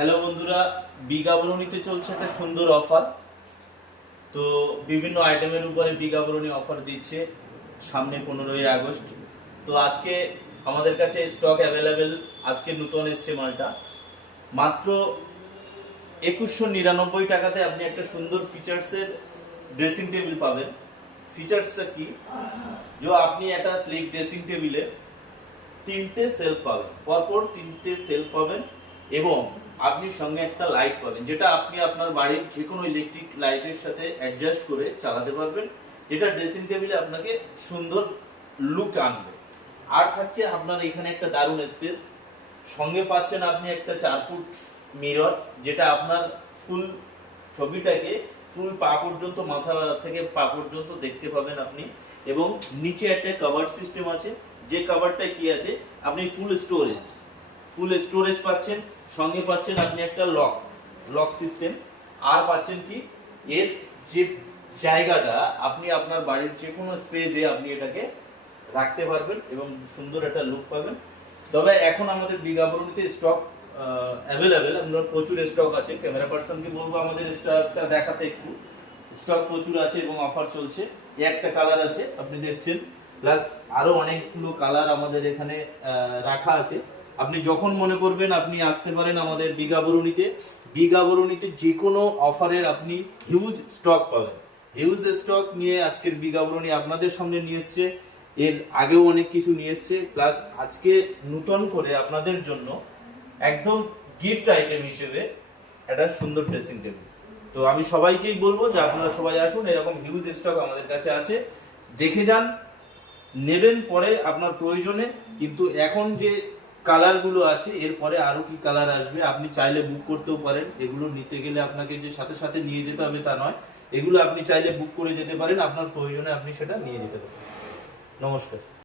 Hello বন্ধুরা, বিজ্ঞাপনীতে চলছে একটা সুন্দর অফার। তো বিভিন্ন আইটেমের উপরে বিজ্ঞাপনী অফার দিচ্ছে সামনে 15ই আগস্ট। তো আজকে আমাদের কাছে স্টক অ্যাভেলেবেল, আজকে নতুন এসছে মালটা। মাত্র 2199 টাকাতে আপনি একটা সুন্দর ফিচার্সের ড্রেসিং টেবিল পাবেন। ফিচার্সটা কি, যে আপনি একটা স্লিক ড্রেসিং টেবিলে 3টে সেলফ পাবেন, পরপর 3টে সেলফ পাবেন এবং আপনি সঙ্গে একটা লাইট পাবেন, যেটা আপনি আপনার বাড়ির যে কোনো ইলেকট্রিক লাইটের সাথে অ্যাডজাস্ট করে চালাতে পারবেন, যেটা ড্রেসিং টেবিলে আপনাকে সুন্দর লুক আনবে। আর থাকছে আপনার এখানে একটা দারুণ স্পেস, সঙ্গে পাচ্ছেন আপনি একটা 4 ফুট মিরর, যেটা আপনার ফুল ছবিটাকে ফুল পা পর্যন্ত, মাথা থেকে পা পর্যন্ত দেখতে পাবেন আপনি। এবং নিচে একটা কভার সিস্টেম আছে, যে কভারটায় কি আছে, আপনি ফুল স্টোরেজ পাচ্ছেন। সঙ্গে পাচ্ছেন আপনি একটা লক সিস্টেম। আর পাচ্ছেন কি, এর যে জায়গাটা আপনি আপনার বাড়ির যে কোনো স্পেসে আপনি এটাকে রাখতে পারবেন এবং সুন্দর একটা লুক পাবেন। তবে এখন আমাদের বিজ্ঞাপনীতে স্টক অ্যাভেলেবেল, আমরা প্রচুর স্টক আছে। ক্যামেরা পার্সনকে বলবো আমাদের স্টকটা দেখাতে একটু। স্টক প্রচুর আছে এবং অফার চলছে। একটা কালার আছে আপনি দেখছেন, প্লাস আরো অনেকগুলো কালার আমাদের এখানে রাখা আছে। আপনি যখন মনে করবেন আপনি আসতে পারেন আমাদের বিজ্ঞাপনীতে যে কোনো অফারের আপনি হিউজ স্টক পাবেন। হিউজ স্টক নিয়ে আজকের বিজ্ঞাপনী আপনাদের সামনে নিয়ে এসছে। এর আগেও অনেক কিছু নিয়ে এসছে, প্লাস আজকে নতুন করে আপনাদের জন্য একদম গিফট আইটেম হিসেবে একটা সুন্দর ড্রেসিং টেবিল। তো আমি সবাইকেই বলবো যে আপনারা সবাই আসুন, এরকম হিউজ স্টক আমাদের কাছে আছে, দেখে যান, নেবেন পরে আপনার প্রয়োজনে। কিন্তু এখন যে কালারগুলো আছে, এরপরে আরো কি কালার আসবে আপনি চাইলে বুক করতেও পারেন। এগুলো নিতে গেলে আপনাকে যে সাথে সাথে নিয়ে যেতে হবে তা নয়, এগুলো আপনি চাইলে বুক করে যেতে পারেন, আপনার প্রয়োজনে আপনি সেটা নিয়ে যেতে পারেন। নমস্কার।